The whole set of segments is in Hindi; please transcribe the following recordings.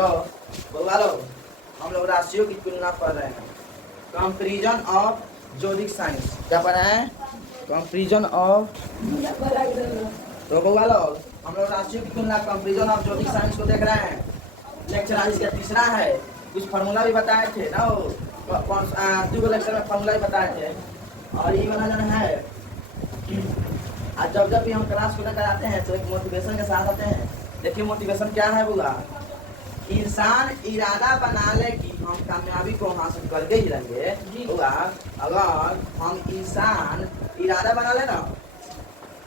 हेलो बोलो, हम लोग राशियों की तुलना पढ़ रहे हैं। कंपैरिजन ऑफ जोडिक साइंस क्या पढ़ रहे हैं? कंपैरिजन ऑफ तो बउआ लोग हम लोग राशियों की तुलना कंपैरिजन ऑफ जोडिक साइंस को देख रहे हैं। लेक्चर इसका तीसरा है। कुछ फार्मूला भी बताए थे ना, वो कौन दो लेक्चर में फार्मूला भी बताए थे। और ये वाला जो है आज जब भी हम क्लास को कराते हैं तो एक मोटिवेशन के साथ आते हैं। देखिए मोटिवेशन क्या है बुआ, इंसान इरादा बना ले कि हम कामयाबी को हासिल करके ही रहेंगे बुआ। अगर हम इंसान इरादा बना ले ना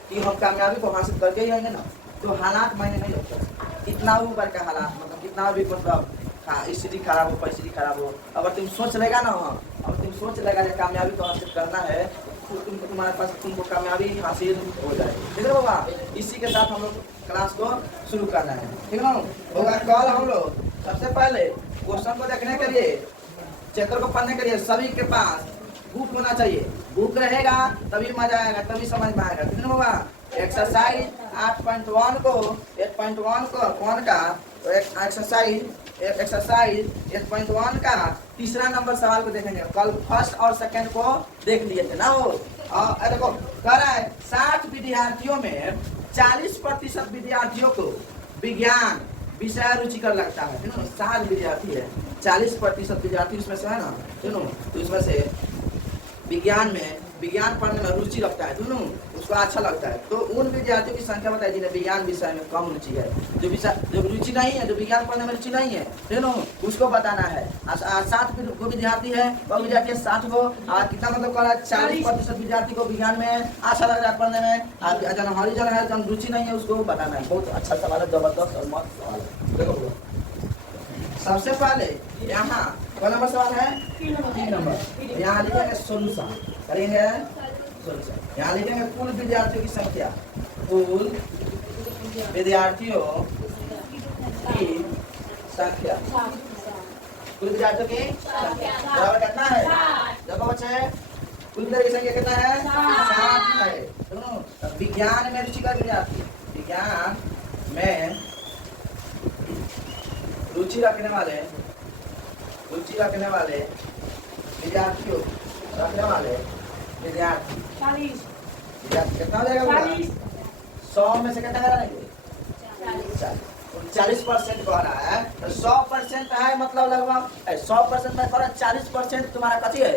कि हम कामयाबी को हासिल करके ही रहेंगे ना, तो हालात मायने नहीं रखते। कितना ऊपर का हालात मतलब कितना भी मतलब स्थिति खराब हो, परिस्थिति खराब हो, अगर तुम सोच लेगा ना, अगर तुम सोच लेगा कि कामयाबी को हासिल करना है तो तुम्हारे पास तुमको कामयाबी हासिल हो जाएगी। ठीक है बाबा, इसी के साथ हम लोग क्लास को शुरू करना है। ठीक है ना, कल हम लोग सबसे पहले क्वेश्चन को देखने के लिए, चैप्टर को पढ़ने के लिए सभी के पास बुक होना चाहिए। बुक रहेगा तभी मजा आएगा, तभी समझ में आएगा। ठीक है बाबा, एक्सरसाइज 8.1 को 8.1 को कौन का तो एक्सरसाइज 8.1 का तीसरा नंबर सवाल को देखेंगे। कल फर्स्ट और सेकंड को देख लिए थे ना वो। देखो कह रहा है 60 विद्यार्थियों में 40% विद्यार्थियों को विज्ञान विषय रुचिकर लगता है। 60 विद्यार्थी है, 40% विद्यार्थी उसमें से है ना, सुनो तो इसमें से विज्ञान पढ़ने में रुचि रखता है, दोनों उसको अच्छा लगता है। तो उन विद्यार्थियों की संख्या बताइए जिन्हें विज्ञान विषय में कम रुचि है, जो रुचि नहीं है, जो विज्ञान पढ़ने में रुचि नहीं है, दोनों उसको बताना है। 60 को विद्यार्थी है, वह विद्यार्थी 60 को कितना मतलब कर 40% विद्यार्थी को विज्ञान में अच्छा लग रहा है पढ़ने में, जन हरिजन है जन रुचि नहीं है उसको बताना है। बहुत अच्छा सवाल है, जबरदस्त और मस्त सवाल है। देखो सबसे पहले यहाँ कौन नंबर सवाल है? 3 नंबर। यहाँ लिखेंगे सोल्यूशन, करेंगे सोल्यूशन। यहाँ लिखेंगे कुल विद्यार्थियों की संख्या, कुल विद्यार्थियों की संख्या, कुल विद्यार्थियों की बराबर कितना है? देखो बच्चे कुल विद्यार्थियों की संख्या कितना है? 7 है। विज्ञान में रुचि का विद्यार्थी, विज्ञान में रुचि रखने वाले विद्यार्थियों विद्यार्थी 40 कितना हो जाएगा? 100 में से कितना करेंगे? 40% कह रहा है तो 100% है, मतलब लगभग 100% में 40% तुम्हारा कथी है?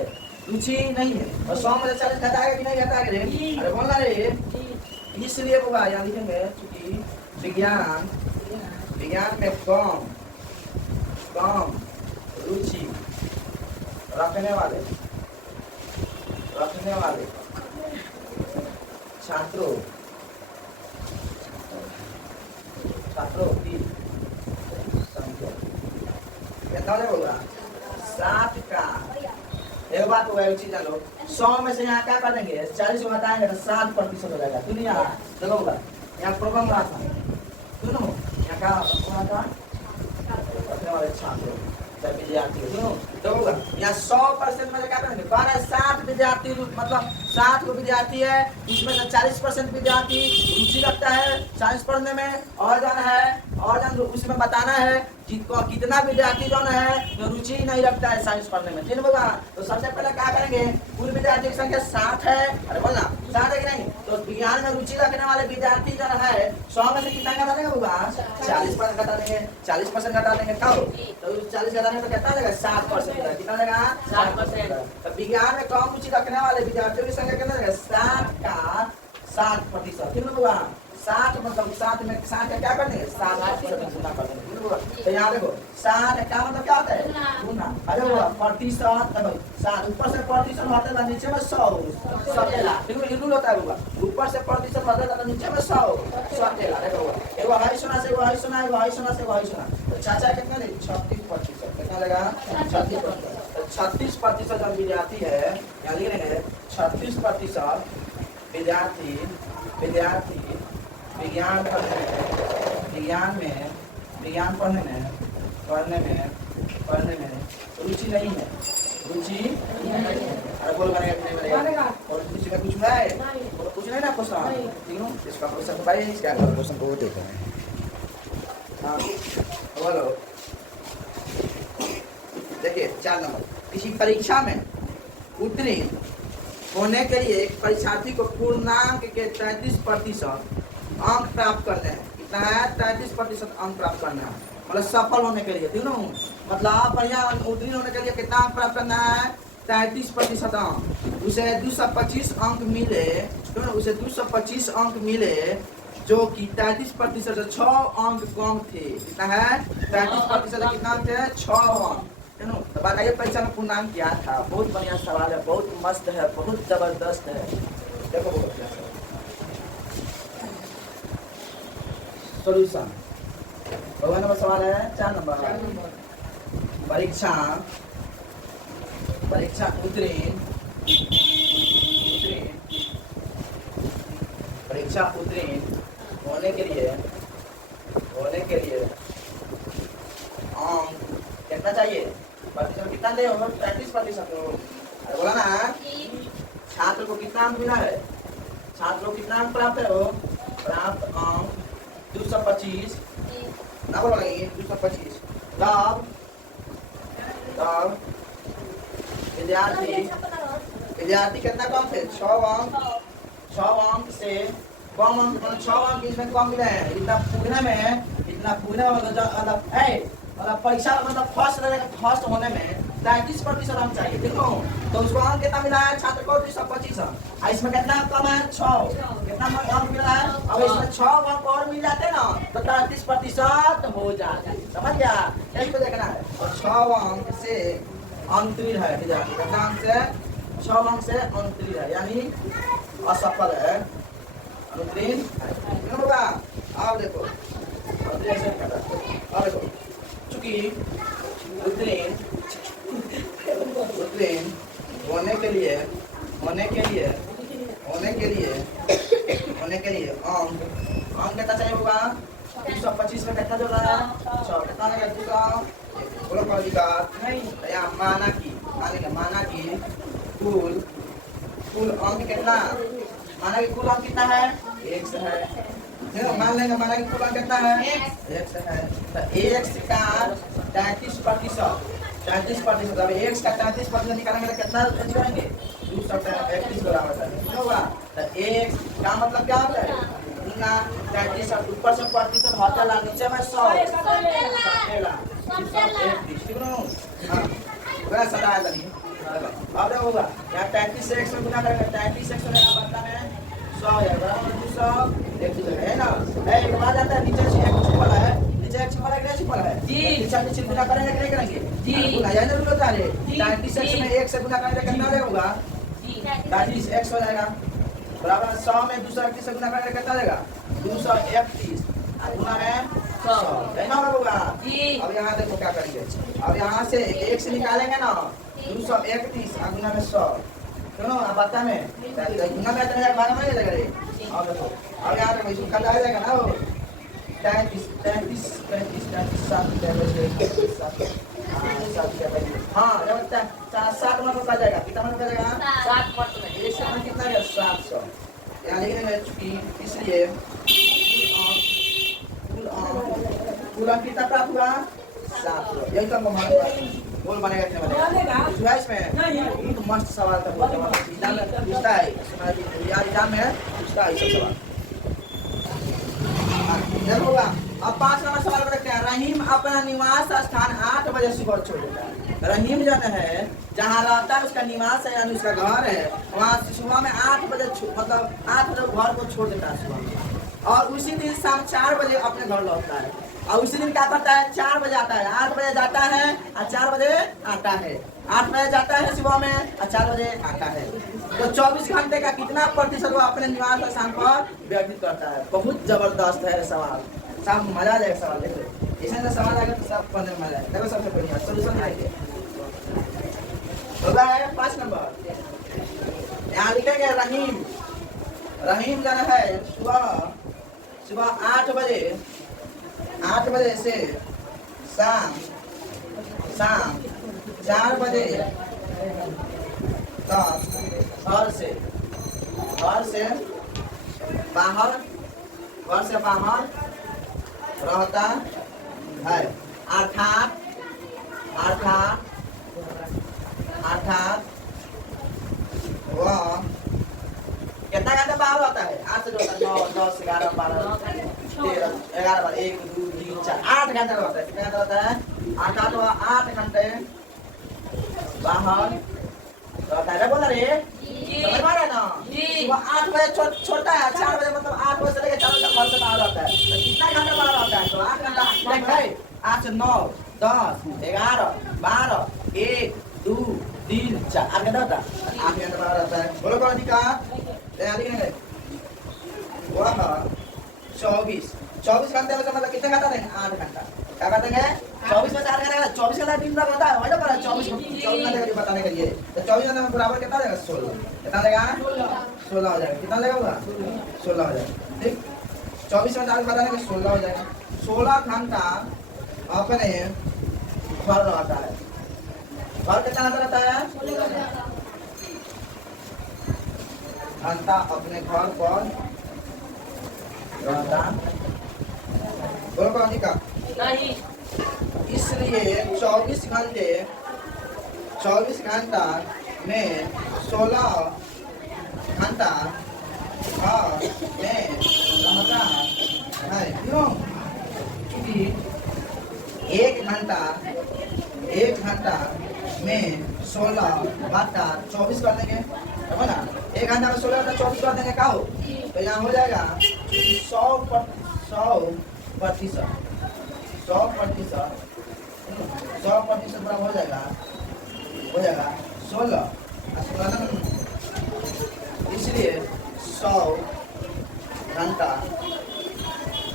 रुचि नहीं है। और 100 में से 40 घटाएगा कि नहीं घटाएगा रे? अरे बोल रहा रे, इसलिए होगा यहाँ लिखेंगे क्योंकि विज्ञान में कम रुचि रखने वाले छात्रों की संख्या कितना होगा? 7 का। एक बात होगा, एक चीज जानो, 100 में से यहाँ क्या कर देंगे? 40 को हटाएंगे तो 7% हो जाएगा। सुनिए देखो होगा यहाँ प्रोग्राम रहा था, सुनो यहाँ क्या रखने वाले छात्रों विद्यार्थी तो होगा यहाँ 100% में क्या करेंगे? 60 विद्यार्थी मतलब 60 को विद्यार्थी है, उसमें से 40% विद्यार्थी रुचि रखता है साइंस पढ़ने में, और उसमें बताना है कि कितना विद्यार्थी है रुचि नहीं रखता है साइंस पढ़ने में। ठीक होगा, तो सबसे पहले क्या करेंगे? कुल विद्यार्थी की संख्या 60 है, अरे बोलना 60 है कि नहीं? तो विज्ञान में रुचि रखने वाले विद्यार्थी है 100 में से कितना घटा देंगे होगा? 40% घटा देंगे, 40% घटा देंगे कब? तो 40 घटाने तो कितना देगा? 7% कितना देगा? 7%। तो विज्ञान में कम रुचि रखने वाले विद्यार्थियों की संख्या कितना देगा? 60 का 60%। ठीक होगा, 60 मतलब 60 में 60 का क्या कर देंगे? 7% गुना कर देंगे। तो यहाँ देखो 60 का मतलब क्या होता है? गुना। अरे वो प्रतिशत 60 ऊपर से प्रतिशत हटेगा, नीचे में 100 सटेगा। ठीक है, रूल होता है होगा, ऊपर से प्रतिशत हटेगा तो नीचे में 100 सटेगा। देखो एगो हाई सोना से हाई सोना, एगो हाई सोना से हाई सोना, तो चाचा कितना देगा? 36%। कितना देगा? 36%। तो 36% जब विद्यार्थी है, यहाँ लिख रहे हैं 36% विद्यार्थी विज्ञान पढ़ने में रुचि नहीं है। अरे बोल बनेगा और रुचि का कुछ है? कुछ नहीं ना क्वेश्चन, ठीक है? इसका क्वेश्चन भाई इसका क्वेश्चन को देखो। हाँ बोलो देखिए 4 नंबर, किसी परीक्षा में उत्तीर्ण होने के लिए एक परीक्षार्थी को पूर्णांक के 33% अंक प्राप्त करने हैं। कितना है? 33% अंक प्राप्त करना है, मतलब सफल होने के लिए, ठीक ना? मतलब बढ़िया उत्तीर्ण होने के लिए कितना अंक प्राप्त करना है? 33% अंक। उसे 225 अंक मिले, तो उसे 225 अंक मिले, जो कि 33% से 6 अंक कम थे। कितना है? 33% कितना थे? 6 अंक। तो बताइए परीक्षा में पूर्णांक क्या था? बहुत बढ़िया सवाल है, बहुत मस्त है, बहुत जबरदस्त है। देखो बहुत अच्छा सॉल्यूशन। कौन नंबर सवाल है? 4 नंबर। परीक्षा उत्तीर्ण परीक्षा उत्तीर्ण होने के लिए अंक कितना चाहिए? प्रतिशत कितना दे? 33% हो। अरे बोला ना, छात्र को कितना अंक मिला है? छात्र को कितना अंक प्राप्त है? प्राप्त अंक 225 ना बोला 225। तब विद्यार्थी कितना कम थे? 6 अंक। 6 अंक से कम अंक, 6 अंक इसमें कम मिले हैं। इतना पूछने में मतलब परीक्षा मतलब फर्स्ट होने में 33% अंक चाहिए, ठीक है? तो उसको अंक कितना मिला है? छात्र को 225। और इसमें कितना कम है? 6। कितना अंक मिला है? अब इसमें 6 अंक और मिल जाते ना तो 33% हो जाते। समझ गया? यही तो देखना है। और 6 अंक से अंतरीण है विद्यार्थी, कितना अंक से? 6 अंक से अंतरीण है, यानी असफल है, अनुत्तीर्ण है। होगा। अब देखो चूंकि उत्तीर्ण होने के लिए अंक कितना चाहिए होगा? 225 में कितना जोड़ रहा है? 6। कितना लगेगा? 200। बोलो कौन का नहीं? यहाँ माना कि कुल अंक कितना? माना कि कुल अंक कितना है? 1 है। मान लेंगे माना कि कुल अंक कितना है? 1 है। तो 1 का 33%, अब 1 का 33% निकालेंगे तो कितना निकालेंगे? 231 बराबर है, होगा। तो 1 का मतलब क्या होता है? 33, ऊपर से प्रतिशत हटेला, नीचे में 100 हटेला, 231। सदा करिए। अब होगा यहाँ 33 से 1 से गुना करेंगे, 33 1 से बनता है 100 है, बराबर 200 एक है ना? एक बात आता है, नीचे से 1 छिपल है, नीचे 1 छिपल है कि नहीं छिपल है? नीचे गुना करेंगे कि नहीं करेंगे? गुना जाए ना बता रहे। 33 1 में 1 से गुना करेंगे कितना देगा? 33 1 हो जाएगा, बराबर 100 में 231 से गुना करेंगे कितना देगा? 231 गुना में 100 है ना होगा। अब यहाँ देखो क्या करेंगे, अब यहाँ से 1 से निकालेंगे ना 231 गुना में 100, सुनो अब बता में गुना में इतना 12 में जाएगा रे। अब देखो अब यहाँ देखो इसको कट आ जाएगा ना, वो 33 हाँ जब 7 मतलब का जाएगा, कितना मतलब का जाएगा? 7 मतलब में 1 से कितना है? 700। यहाँ लिखने चुकी, इसलिए पूरा कितना प्राप्त हुआ? 700। यही तो हमारा बोल बनेगा क्या इसमें? तो मस्त सवाल था, एग्जाम में पूछता है, एग्जाम में पूछता है सब सवाल। होगा। अब 5 नंबर सवाल को देखते हैं। रहीम अपना निवास स्थान 8 बजे सुबह छोड़ देता है। रहीम जन है जहाँ रहता है, उसका निवास है यानी उसका घर है, वहाँ सुबह में 8 बजे मतलब 8 बजे घर को छोड़ देता है सुबह में, और उसी दिन शाम 4 बजे अपने घर लौटता है। और उसी दिन क्या करता है? 4 बजे आता है, 8 बजे जाता है और 4 बजे आता है, 8 बजे जाता है सुबह में और 4 बजे आता है। तो 24 घंटे का कितना प्रतिशत वो अपने निवास स्थान पर व्यतीत करता है? बहुत जबरदस्त है सवाल, सब मजा आ जाएगा सवाल। देखो ऐसे सवाल आएगा तो सब पढ़ने में मजा आएगा। देखो सबसे बढ़िया सोल्यूशन आएगा होगा है 5 नंबर। यहाँ लिखेंगे रहीम जाना है सुबह 8 बजे से शाम 4 बजे तक घर से बाहर रहता है, अर्थात अर्थात वह कितना घंटा बाहर होता है? 8 से जोड़ता है 9 10 11 12 13 11 12 1 2 3 4 8 घंटा होता है। कितना घंटा होता है? अर्थात वह 8 घंटे बाहर रहता है। बोला रे समझ पा रहे ना? सुबह 8 बजे छोड़ता है, 4 बजे मतलब 8 बजे से लेकर 4 बजे घर से बाहर रहता है। तो कितना घंटा बाहर रहता है? तो 8 घंटा देख है 8 से 9 10 11 12 1 2 3 4 8 घंटा होता है। 8 घंटा बाहर रहता है। बोलो कौन अधिकार? वह 24 घंटे में मतलब कितने घंटा देंगे? 8 घंटा। क्या कहते हैं? 24 में से 8 घंटा 24 घंटा दिन भर होता है। वही ना पड़ा 24 घंटे का बताने के लिए। तो 24 घंटे में बराबर कितना देगा? 16। कितना देगा? 16 हो जाएगा। कितना देगा होगा? 16 हो जाएगा। ठीक 24 में से 8 बताने के 16 हो जाएगा। 16 घंटा अपने घर रहता है। घर कितना घंटा रहता है? घंटा अपने घर पर रहता। बोलो कहानी का नहीं। इसलिए 24 घंटा में 16 घंटा घर में रहता है। क्यों? क्योंकि 1 घंटा में 16 घंटा 24 कर देंगे है ना? 1 घंटा में 16 घंटा 24 कर देंगे। क्या हो? तो यहाँ हो जाएगा 100% 100% बराबर हो जाएगा 16 इसलिए 100 घंटा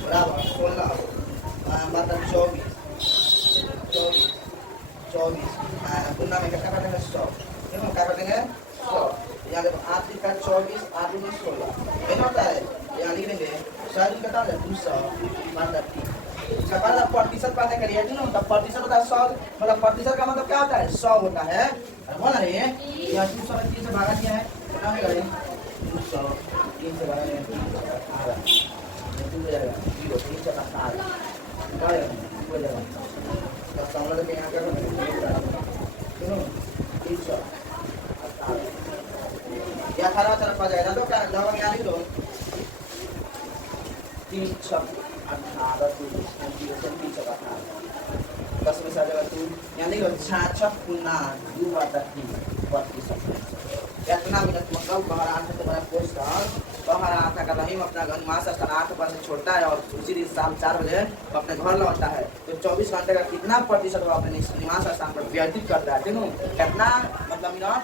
बराबर 16 मतलब 24 गुना में कितना करेंगे? 100। क्या करेंगे? 100। यहाँ देखो 8 का 24 8 में 16 नहीं होता है। यहाँ लिख देंगे 100 कितना है? 200 मतलब 3। इसका मतलब प्रतिशत बातें करिए ना। तब प्रतिशत होता है 100 मतलब प्रतिशत का मतलब क्या होता है? 100 होता है। बोला रही है यहाँ 200 में 3 से भागा दिया है। कितना होगा? 200 3 से भागा दिया 2 जाएगा 0 3 से 18 हो जाएगा। तब सामने लेके यहाँ क्या करेंगे? 300 या 18 तरफ आ जाएगा। तो क्या लगभग यहाँ लिख दो 3 6 18 10 में से आ जाएगा 2 यहाँ लिख लो 66 गुना 2/3 कितना मिनट मतलब बाहर आने से बड़ा क्वेश्चन बाहर आता का रहीम अपना निवास स्थान 8 बजे छोड़ता है और उसी दिन शाम 4 बजे अपने घर लौटता है। तो 24 घंटे का कितना प्रतिशत वो अपने निवास स्थान पर व्यतीत करता है? देखो कितना मतलब मिनट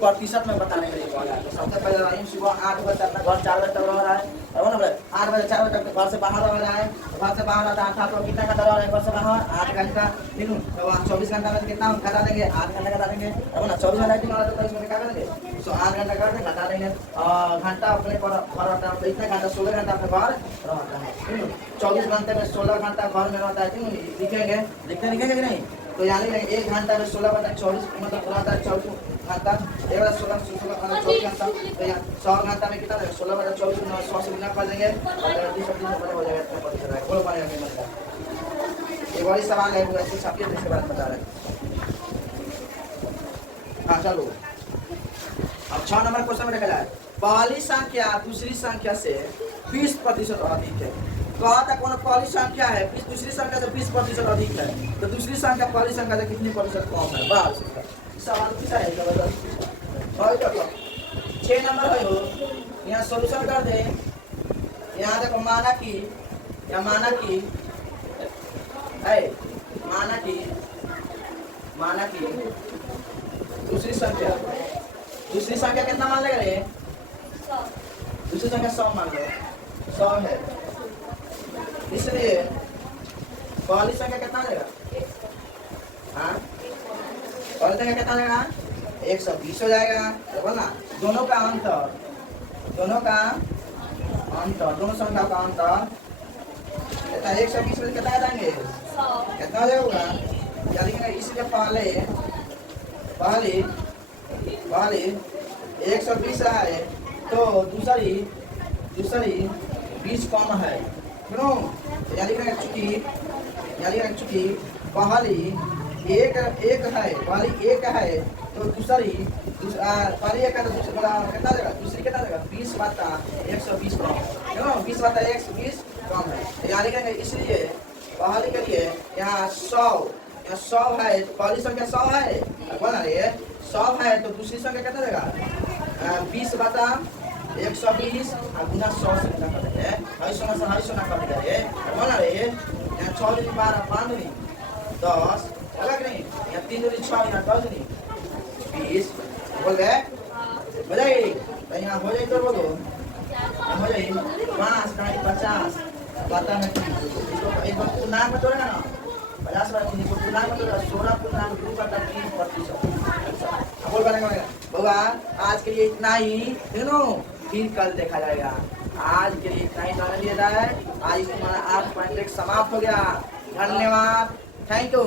प्रतिशत में बताने के लिए बोला है। तो सबसे पहले रहीम सुबह 8 बजे अपना घर 4 बजे तक रह रहा है। 8 बजे 4 बजे तक घर से बाहर रह रहा है। घर से बाहर आता है तो कितना घंटा रह रहा है घर से बाहर? 8 घंटा। ठीक है तो 24 घंटा में कितना घटा देंगे? 8 घंटा घटा देंगे। अब ना 24 घंटा तो इसमें क्या करेंगे? 8 घंटा कर देंगे घटा देंगे। घंटा अपने पर रहता है। इतने घंटा 16 घंटा अपने घर रहता है। 24 घंटे में 16 घंटा घर में रहता है। लिखेंगे लिखेंगे कि नहीं? तो यहाँ लिखेंगे 1 घंटा में 16 घंटा 24 मतलब रहता है 24 घंटा 16 24 घंटा। तो यहाँ 100 घंटा में कितना 16 घंटा 24 100 से गुना कर देंगे हो जाएगा। बोलो पाएगा ये बड़ी सवाल है। पूरा चीज छापिए इसके बाद बता रहे हैं। हाँ चलो अब 6 नंबर क्वेश्चन में देखा जाए। पहली संख्या दूसरी संख्या से 20% अधिक है। कहा था कौन पहली संख्या है दूसरी संख्या से 20% अधिक है। तो दूसरी संख्या पहली संख्या से कितनी प्रतिशत कम है? बस सवाल पूछा है जबरदस्त। 6 नंबर है हो यहाँ सोल्यूशन कर दे। यहाँ देखो माना कि दूसरी संख्या कितना मान लेगा रे? दूसरी संख्या 100 मान लो 100 है। इसलिए पहली संख्या कितना देगा? हाँ पहली संख्या कितना देगा? 120 हो जाएगा। तो बोलना दोनों संख्या का अंतर 120 में कितना जाएंगे? कितना हो जाएगा? इसलिए पहले 120 है तो दूसरी 20 कम है। क्यों? चूंकि पहली एक एक है, पहली एक है तो दूसरी पहली एक है तो दूसरी कितना देगा, दूसरी कितना देगा 20 बटा 120 कम है ना, 20 बटा 120 कम है। यहाँ लिखेंगे इसलिए पहली के लिए यहाँ 100 है तो पहली संख्या 100 है, बोला रे 100 है तो दूसरी संख्या कितना देगा 20 बटा 120 गुना 100 से गुना कर देंगे, हई सोना कर देंगे, बोला रे यहाँ 6 दूनी 12 5 दूनी 10 होगा कि नहीं, यहाँ 3 दूनी 6 यहाँ 10 दूनी 20 बोल गए, हो जाएगी तो यहाँ हो जाएगी तो बोलो हो जाएगी 5 कहीं 50 बता में इसको एक बार पूर्णांक में तोड़ेगा ना 50 बार इसको पूर्णांक में तोड़ेगा 16 पूर्णांक 2 बटा 3 बोल बनेगा बाबा। आज के लिए इतना ही, सुनो फिर कल देखा जाएगा। आज के लिए इतना ही समझ लिया जाए। आज तुम्हारा 8.1 समाप्त हो गया। धन्यवाद, थैंक यू।